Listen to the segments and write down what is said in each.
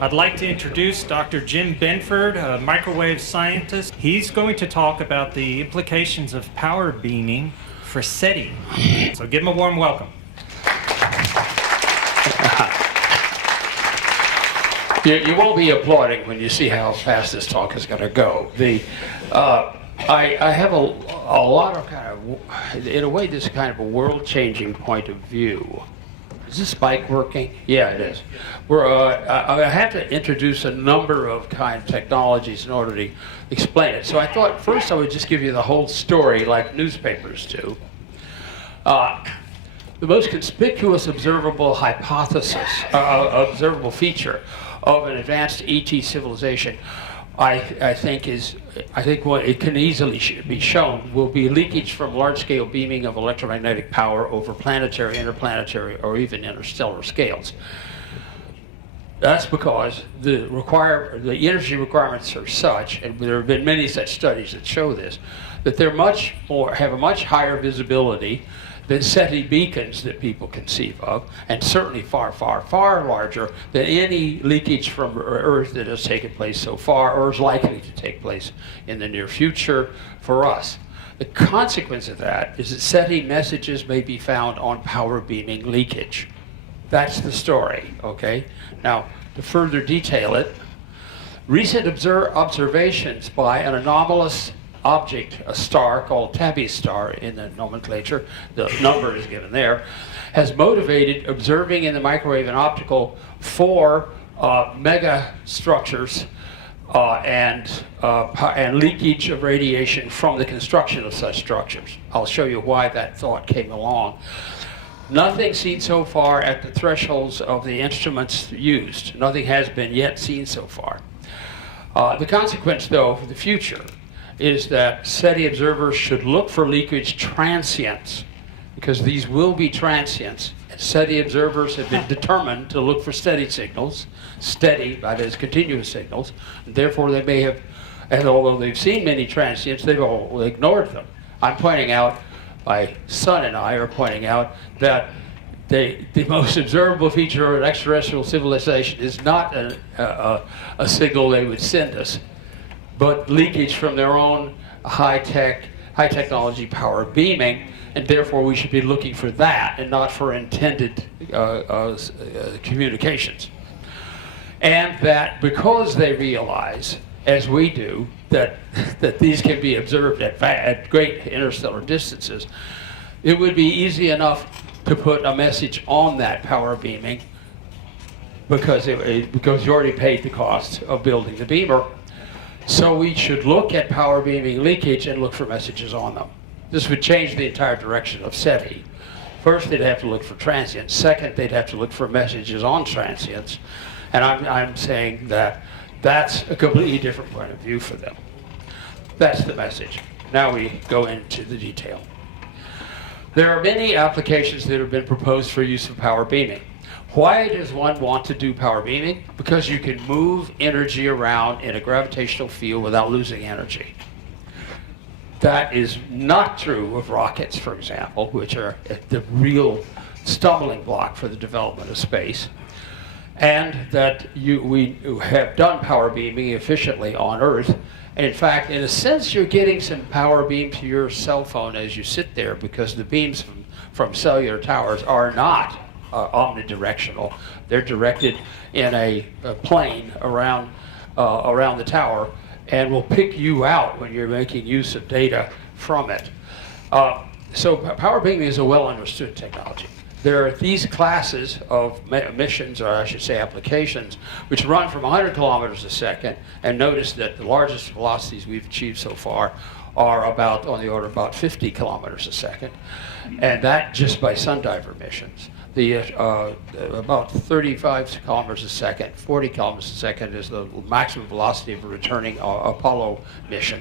I'd like to introduce Dr. Jim Benford, a microwave scientist. He's going to talk about the implications of power beaming for SETI. So give him a warm welcome. You won't be applauding when you see how fast this talk is going to go. I have a lot of kind of, in a way, this is kind of a world-changing point of view. Is this mic working? Yeah, it is. I have to introduce a number of kind of technologies in order to explain it. So I thought first I would just give you the whole story like newspapers do. The most conspicuous observable hypothesis, observable feature of an advanced ET civilization, I think what it can easily be shown will be leakage from large-scale beaming of electromagnetic power over planetary, interplanetary, or even interstellar scales. That's because the energy requirements are such, and there have been many such studies that show this, that they're have a much higher visibility than SETI beacons that people conceive of, and certainly far, far, far larger than any leakage from Earth that has taken place so far or is likely to take place in the near future for us. The consequence of that is that SETI messages may be found on power beaming leakage. That's the story, okay? Now, to further detail it, recent observations by an anomalous object, a star called Tabby's star in the nomenclature, the number is given there, has motivated observing in the microwave and optical for mega structures and leakage of radiation from the construction of such structures. I'll show you why that thought came along. Nothing seen so far at the thresholds of the instruments used. Nothing has been yet seen so far. The consequence, though, for the future is that SETI observers should look for leakage transients, because these will be transients. And SETI observers have been determined to look for steady signals, steady, that is, continuous signals, and therefore they may have, and although they've seen many transients, they've all ignored them. I'm pointing out, my son and I are pointing out that the most observable feature of an extraterrestrial civilization is not a signal they would send us, but leakage from their own high technology power beaming, and therefore we should be looking for that and not for intended communications. And that because they realize, as we do, that these can be observed at great interstellar distances, it would be easy enough to put a message on that power beaming because you already paid the cost of building the beamer. So we should look at power beaming leakage and look for messages on them. This would change the entire direction of SETI. First, they'd have to look for transients. Second, they'd have to look for messages on transients. And I'm saying that that's a completely different point of view for them. That's the message. Now we go into the detail. There are many applications that have been proposed for use of power beaming. Why does one want to do power beaming? Because you can move energy around in a gravitational field without losing energy. That is not true of rockets, for example, which are the real stumbling block for the development of space. And that we have done power beaming efficiently on Earth. And in fact, in a sense, you're getting some power beam to your cell phone as you sit there, because the beams from cellular towers are not omnidirectional. They're directed in a plane around the tower, and will pick you out when you're making use of data from it. So power beaming is a well understood technology. There are these classes of missions, or I should say applications, which run from 100 kilometers a second, and notice that the largest velocities we've achieved so far are about on the order of about 50 kilometers a second, and that just by sundiver missions. About 35 kilometers a second, 40 kilometers a second is the maximum velocity of a returning Apollo mission.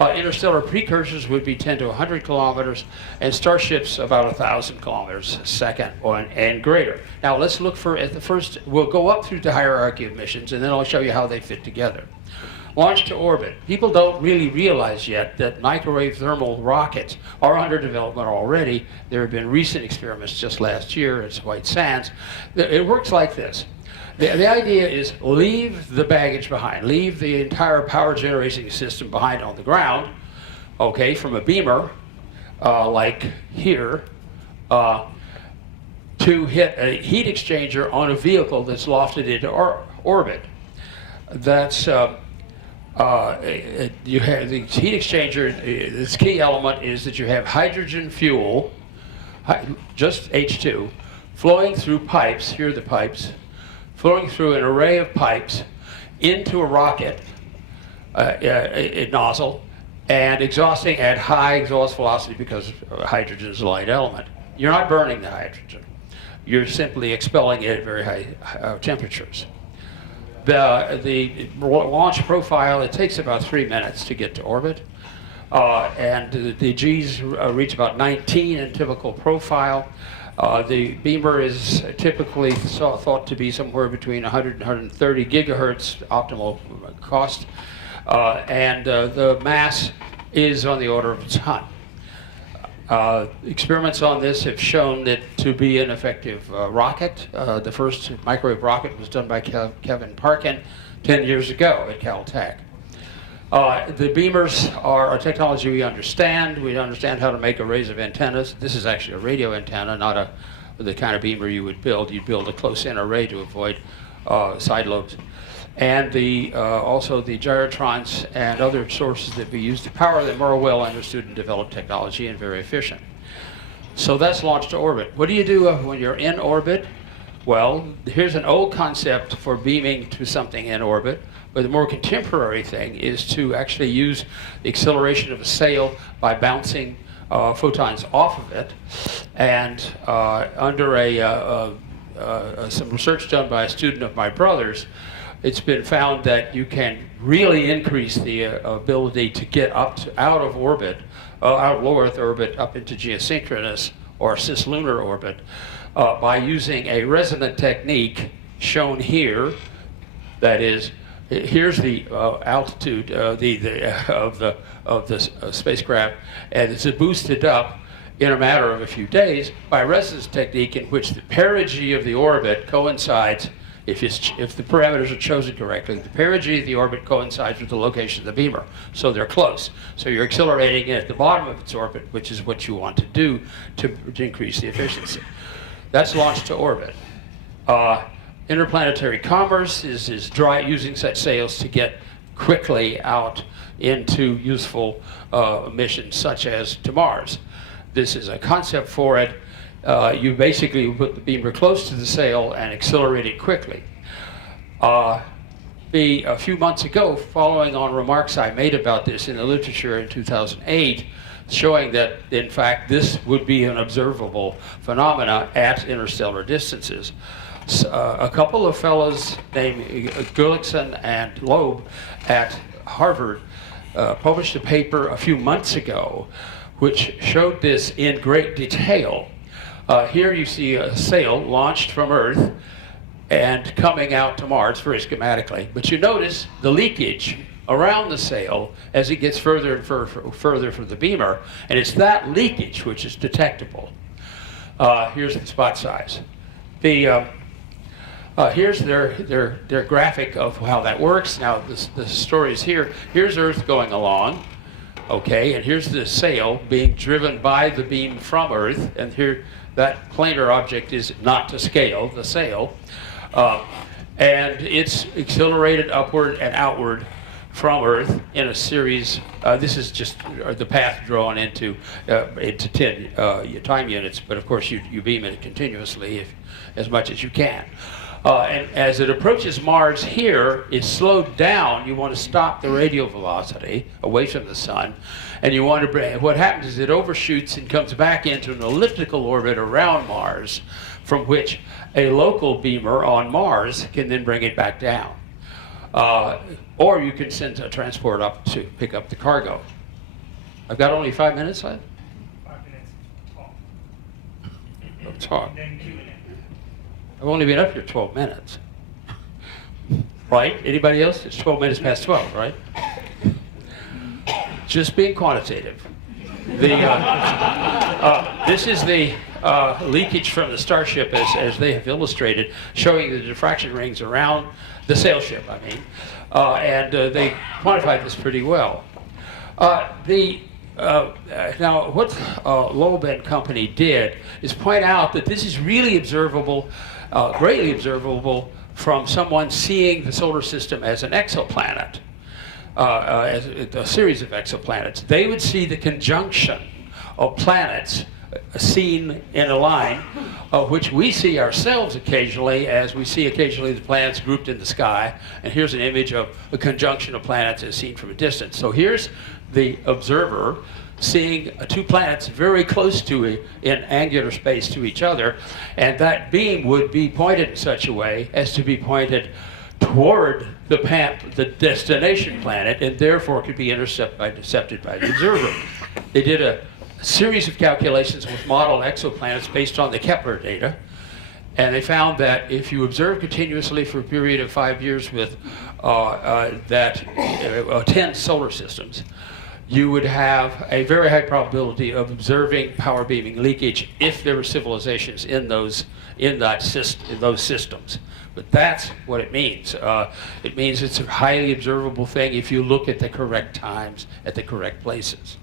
Interstellar precursors would be 10 to 100 kilometers, and Starships about 1,000 kilometers a second and greater. Now let's look for, at the first, we'll go up through the hierarchy of missions, and then I'll show you how they fit together. Launch to orbit. People don't really realize yet that microwave thermal rockets are under development already. There have been recent experiments just last year at White Sands. It works like this. The idea is leave the baggage behind, leave the entire power generating system behind on the ground, okay, from a beamer like here, to hit a heat exchanger on a vehicle that's lofted into orbit. That's you have the heat exchanger. This key element is that you have hydrogen fuel, just H2, flowing through pipes. Here are the pipes, flowing through an array of pipes into a rocket, a nozzle, and exhausting at high exhaust velocity because hydrogen is a light element. You're not burning the hydrogen. You're simply expelling it at very high temperatures. The launch profile, it takes about 3 minutes to get to orbit. And the G's reach about 19 in typical profile. The beamer is typically thought to be somewhere between 100 and 130 gigahertz optimal cost. And the mass is on the order of a ton. Experiments on this have shown it to be an effective rocket. The first microwave rocket was done by Kevin Parkin 10 years ago at Caltech. The beamers are a technology we understand. We understand how to make arrays of antennas. This is actually a radio antenna, not the kind of beamer you would build. You'd build a close-in array to avoid side lobes. And also the gyrotrons and other sources that we use to power them are well understood and developed technology and very efficient. So that's launched to orbit. What do you do when you're in orbit? Well, here's an old concept for beaming to something in orbit, but the more contemporary thing is to actually use the acceleration of a sail by bouncing photons off of it. And under some research done by a student of my brother's, it's been found that you can really increase the ability to get out of orbit, out of low Earth orbit, up into geosynchronous or cislunar orbit by using a resonant technique shown here. That is, here's the altitude of the spacecraft, and it's boosted up in a matter of a few days by a resonance technique in which the perigee of the orbit coincides. If the parameters are chosen correctly, the perigee of the orbit coincides with the location of the beamer, so they're close. So you're accelerating it at the bottom of its orbit, which is what you want to do to increase the efficiency. That's launched to orbit. Interplanetary commerce is using such sails to get quickly out into useful missions, such as to Mars. This is a concept for it. You basically put the beamer close to the sail and accelerate it quickly. A few months ago, following on remarks I made about this in the literature in 2008, showing that, in fact, this would be an observable phenomena at interstellar distances. A couple of fellows named Gullikson and Loeb at Harvard published a paper a few months ago which showed this in great detail. Here you see a sail launched from Earth and coming out to Mars very schematically. But you notice the leakage around the sail as it gets further and further from the beamer, and it's that leakage which is detectable. Here's the spot size. Here's their graphic of how that works. Now the story is here. Here's Earth going along, okay, and here's the sail being driven by the beam from Earth, and here that planar object is not to scale, the sail, and it's accelerated upward and outward from Earth in a series. This is just the path drawn into 10 time units, but of course you beam it continuously as much as you can. And as it approaches Mars here, it's slowed down. You want to stop the radial velocity away from the sun. And you want to bring, what happens is it overshoots and comes back into an elliptical orbit around Mars, from which a local beamer on Mars can then bring it back down. Or you can send a transport up to pick up the cargo. I've got only 5 minutes left? 5 minutes talk. Talk. Then Q&A. I've only been up here 12 minutes. Right? Anybody else? It's 12 minutes past 12, right? Just being quantitative. This is the leakage from the Starship as they have illustrated, showing the diffraction rings around the sail ship, I mean. They quantified this pretty well. Now, what Loeb and Company did is point out that this is really observable, greatly observable from someone seeing the solar system as an exoplanet, as a series of exoplanets. They would see the conjunction of planets seen in a line, which we see ourselves occasionally, as we see occasionally the planets grouped in the sky. And here's an image of a conjunction of planets as seen from a distance. So here's the observer seeing two planets very close in angular space to each other, and that beam would be pointed in such a way as to be pointed toward the destination planet, and therefore could be intercepted by the observer. They did a series of calculations with model exoplanets based on the Kepler data, and they found that if you observe continuously for a period of 5 years with 10 solar systems, you would have a very high probability of observing power beaming leakage if there were civilizations in those systems. But that's what it means. It means it's a highly observable thing if you look at the correct times, at the correct places.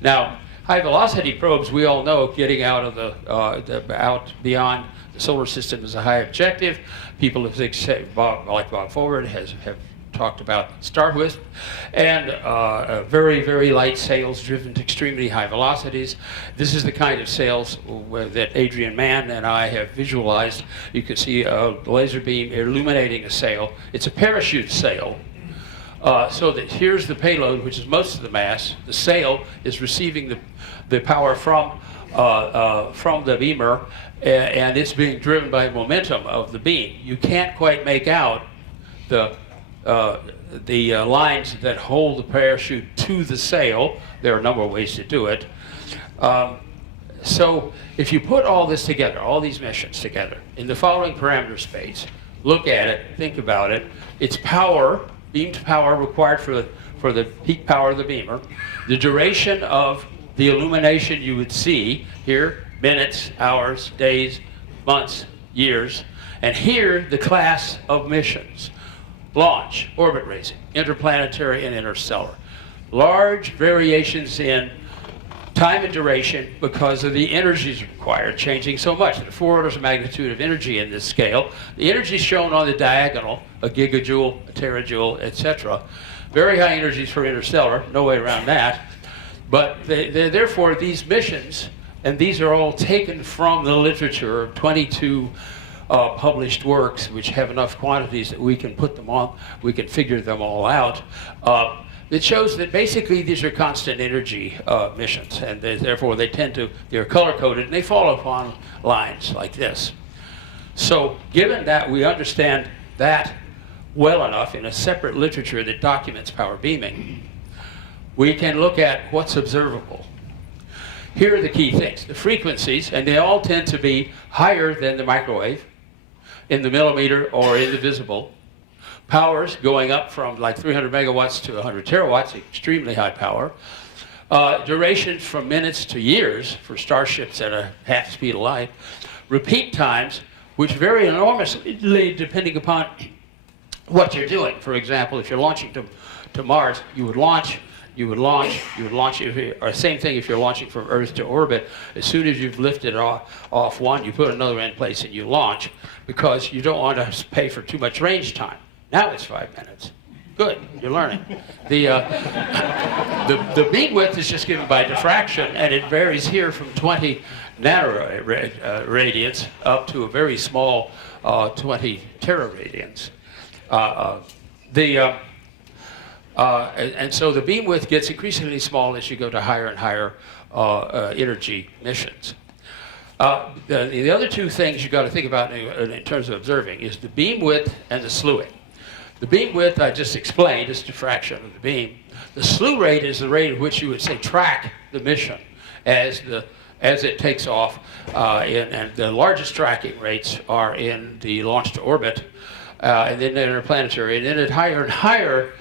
Now, high velocity probes, we all know, getting out of out beyond the solar system is a high objective. People have said, like Bob Forward have talked about Starwisp, and very, very light sails driven to extremely high velocities. This is the kind of sails that Adrian Mann and I have visualized. You can see a laser beam illuminating a sail. It's a parachute sail. So that here's the payload, which is most of the mass. The sail is receiving the power from the beamer, and it's being driven by momentum of the beam. You can't quite make out the lines that hold the parachute to the sail. There are a number of ways to do it. So if you put all this together, all these missions together, in the following parameter space, look at it, think about it. It's power, beamed power required for the peak power of the beamer, the duration of the illumination you would see here, minutes, hours, days, months, years, and here the class of missions. Launch, orbit raising, interplanetary and interstellar. Large variations in time and duration because of the energies required changing so much. There are 4 orders of magnitude of energy in this scale. The energy is shown on the diagonal, a gigajoule, a terajoule, etc. Very high energies for interstellar, no way around that. But therefore, these missions, and these are all taken from the literature of 22 published works, which have enough quantities that we can put them on, we can figure them all out. It shows that basically these are constant energy missions, and therefore they're color-coded, and they fall upon lines like this. So given that we understand that well enough in a separate literature that documents power beaming, we can look at what's observable. Here are the key things. The frequencies, and they all tend to be higher than the microwave, in the millimeter or in the visible. Powers going up from like 300 megawatts to 100 terawatts, extremely high power. Duration from minutes to years for starships at a half speed of light. Repeat times, which vary enormously depending upon what you're doing. For example, if you're launching to Mars, you would launch, or same thing if you're launching from Earth to orbit. As soon as you've lifted off one, you put another in place and you launch, because you don't want to pay for too much range time. Now it's 5 minutes. Good, you're learning. The beam width is just given by diffraction, and it varies here from 20 nanoradians up to a very small 20 teraradians. And so the beam width gets increasingly small as you go to higher and higher energy missions. The other two things you've got to think about in terms of observing is the beam width and the slewing. The beam width I just explained is diffraction of the beam. The slew rate is the rate at which you would say track the mission as it takes off, and the largest tracking rates are in the launch to orbit, and then interplanetary, and then at higher and higher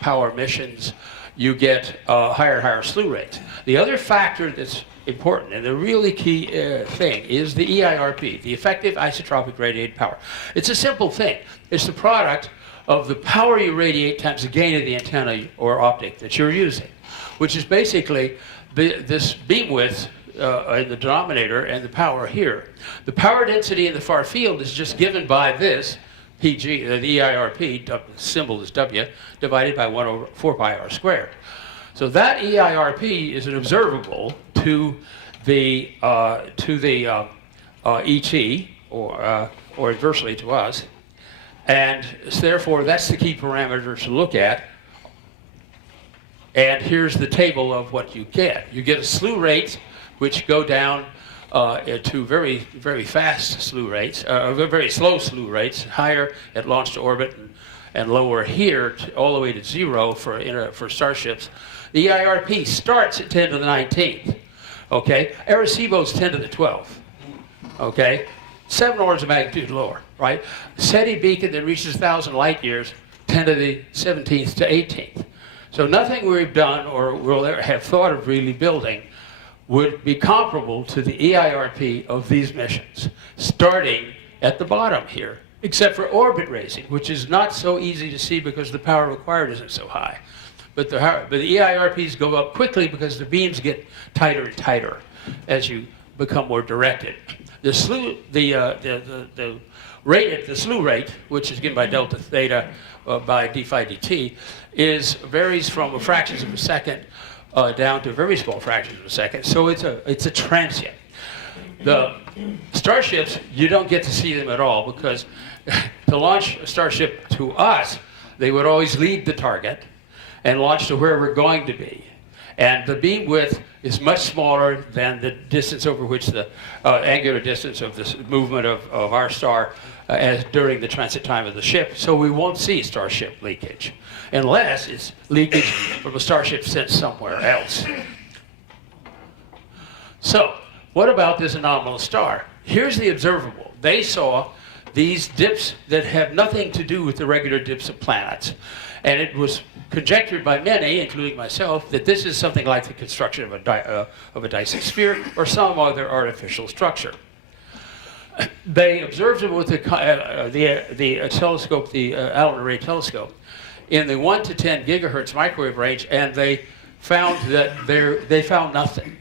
power missions, you get higher and higher slew rates. The other factor that's important, and the really key thing, is the EIRP, the effective isotropic radiated power. It's a simple thing. It's the product of the power you radiate times the gain of the antenna or optic that you're using, which is basically this beam width in the denominator and the power here. The power density in the far field is just given by this PG, the EIRP, symbol is W, divided by 1 over 4 pi r squared. So that EIRP is an observable to the ET, or inversely to us, and therefore that's the key parameter to look at. And here's the table of what you get. You get a slew rate, which go down to very, very fast slew rates, very slow slew rates, higher at launch to orbit and lower here all the way to 0 for starships. The EIRP starts at 10 to the 19th. Okay, Arecibo's 10 to the 12th. Okay, 7 orders of magnitude lower, right? SETI beacon that reaches 1,000 light years, 10 to the 17th to 18th. So nothing we've done or will ever have thought of really building would be comparable to the EIRP of these missions, starting at the bottom here, except for orbit raising, which is not so easy to see because the power required isn't so high. But the EIRPs go up quickly because the beams get tighter and tighter as you become more directed. The slew rate, which is given by delta theta by d phi dt, varies from fractions of a second down to very small fractions of a second. So it's a transient. The starships, you don't get to see them at all because to launch a starship to us, they would always lead the target and launch to where we're going to be. And the beam width is much smaller than the distance over which the angular distance of this movement of our star as during the transit time of the ship. So we won't see starship leakage unless it's leakage from a starship sent somewhere else. So what about this anomalous star? Here's the observable. They saw these dips that have nothing to do with the regular dips of planets. And it was conjectured by many, including myself, that this is something like the construction of a Dyson sphere or some other artificial structure. They observed it with the telescope, the Allen Array telescope, in the 1 to 10 gigahertz microwave range, and they found that they found nothing.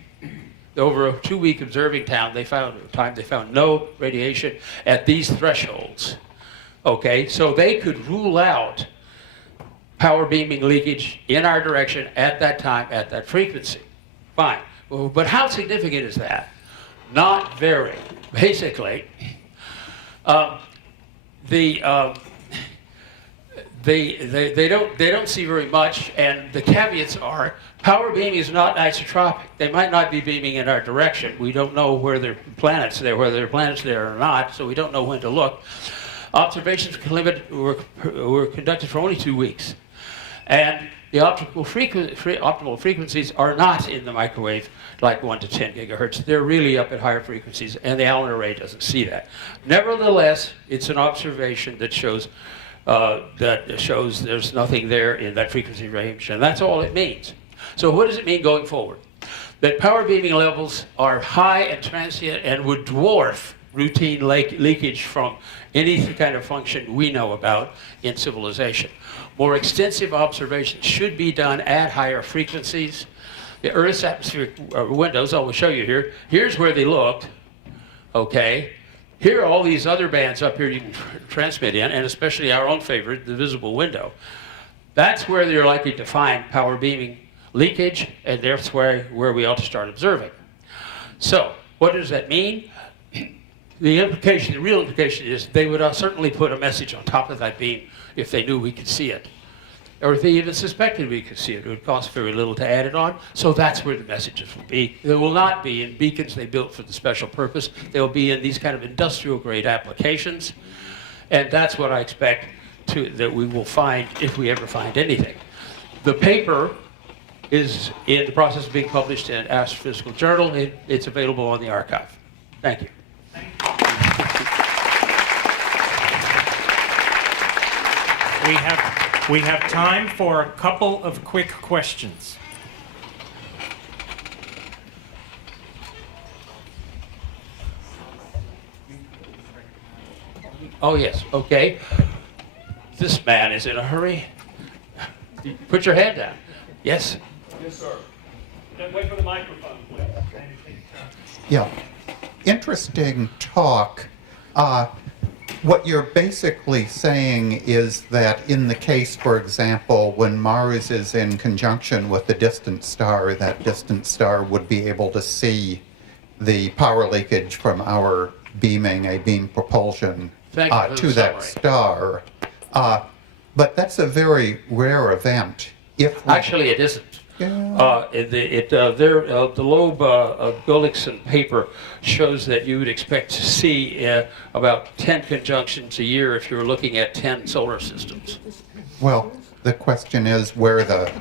Over a 2-week observing time, they found no radiation at these thresholds. Okay, so they could rule out power beaming leakage in our direction at that time, at that frequency. Fine. Well, but how significant is that? Not very. Basically, they don't see very much, and the caveats are power beaming is not isotropic. They might not be beaming in our direction. We don't know whether there are planets there or not, so we don't know when to look. Observations were conducted for only 2 weeks. And the optimal frequencies are not in the microwave like 1 to 10 gigahertz. They're really up at higher frequencies, and the Allen Array doesn't see that. Nevertheless, it's an observation that shows there's nothing there in that frequency range, and that's all it means. So what does it mean going forward? That power beaming levels are high and transient and would dwarf routine leakage from any kind of function we know about in civilization. More extensive observations should be done at higher frequencies. The Earth's atmospheric windows, I will show you here. Here's where they looked, okay? Here are all these other bands up here you can transmit in, and especially our own favorite, the visible window. That's where you're likely to find power beaming leakage, and that's where we ought to start observing. So, what does that mean? The real implication is they would certainly put a message on top of that beam if they knew we could see it. Or if they even suspected we could see it. It would cost very little to add it on. So that's where the messages will be. They will not be in beacons they built for the special purpose. They'll be in these kind of industrial grade applications. And that's what I expect that we will find if we ever find anything. The paper is in the process of being published in Astrophysical Journal. It's available on the archive. Thank you. We have We have time for a couple of quick questions. Oh, yes, okay. This man is in a hurry. Put your hand down. Yes? Yes, sir. Then wait for the microphone, please. Yeah. Interesting talk. What you're basically saying is that in the case, for example, when Mars is in conjunction with a distant star, that distant star would be able to see the power leakage from our beaming, a beam propulsion, to that star. But that's a very rare event. Actually, it isn't. Yeah. The Loeb Gullikson paper shows that you would expect to see about 10 conjunctions a year if you were looking at 10 solar systems. Well, the question is where the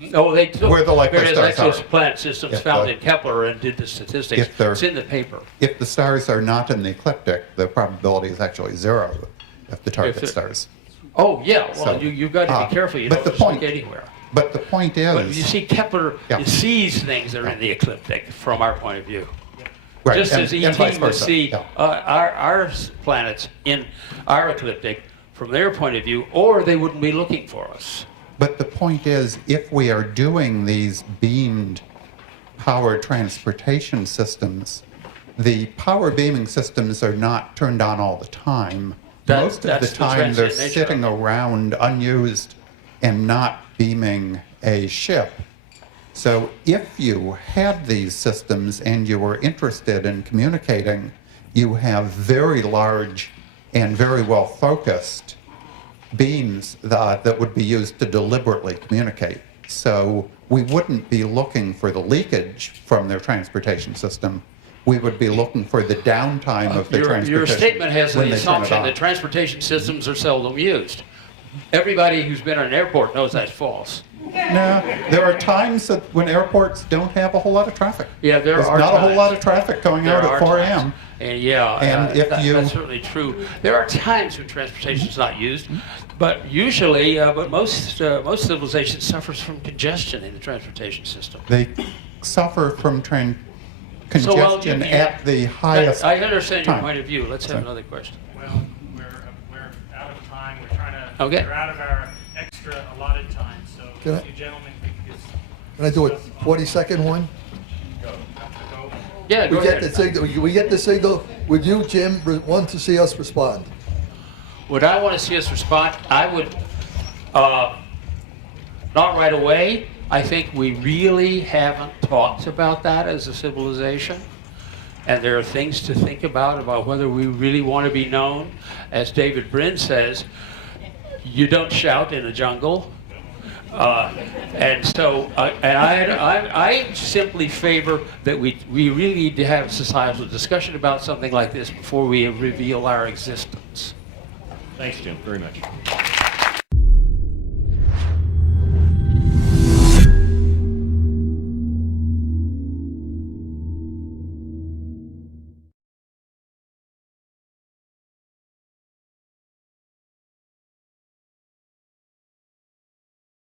They took where the likely various stars are. exoplanet systems found in Kepler and did the statistics. It's in the paper. If the stars are not in the ecliptic, the probability is actually 0 if the target stars. Oh, yeah. Well, So, you've got to be careful. You don't look anywhere. But the point is... But you see, Kepler sees things that are in the ecliptic from our point of view. Right, Just as and ET vice would versa. see Yeah. our planets in our ecliptic from their point of view, or they wouldn't be looking for us. But the point is, if we are doing these beamed powered transportation systems, the power beaming systems are not turned on all the time. Most of the time they're sitting around unused and not beaming a ship. So if you had these systems and you were interested in communicating, you have very large and very well focused beams that would be used to deliberately communicate. So we wouldn't be looking for the leakage from their transportation system. We would be looking for the downtime of the transportation. Your statement has when the they turn it assumption on. that transportation systems are seldom used. Everybody who's been at an airport knows that's false. No, there are times that when airports don't have a whole lot of traffic. Yeah, There's not a whole lot of traffic going out at 4 a.m. And that's certainly true. There are times when transportation is not used, but usually, most civilizations suffers from congestion in the transportation system. They suffer from congestion at the highest I understand your time. point of view. Let's have another question. Well, we're out of time. We're trying to. Okay. We're out of our extra allotted time. So, Can I- if you gentlemen could just. Can I do a 40-second one? Go. Yeah, go We get ahead. the signal. We get the signal. Would you, Jim, want to see us respond? Would I want to see us respond? I would, not right away. I think we really haven't talked about that as a civilization. And there are things to think about whether we really want to be known. As David Brin says, you don't shout in a jungle. And so, I simply favor that we really need to have a societal discussion about something like this before we reveal our existence. Thanks, Jim, very much.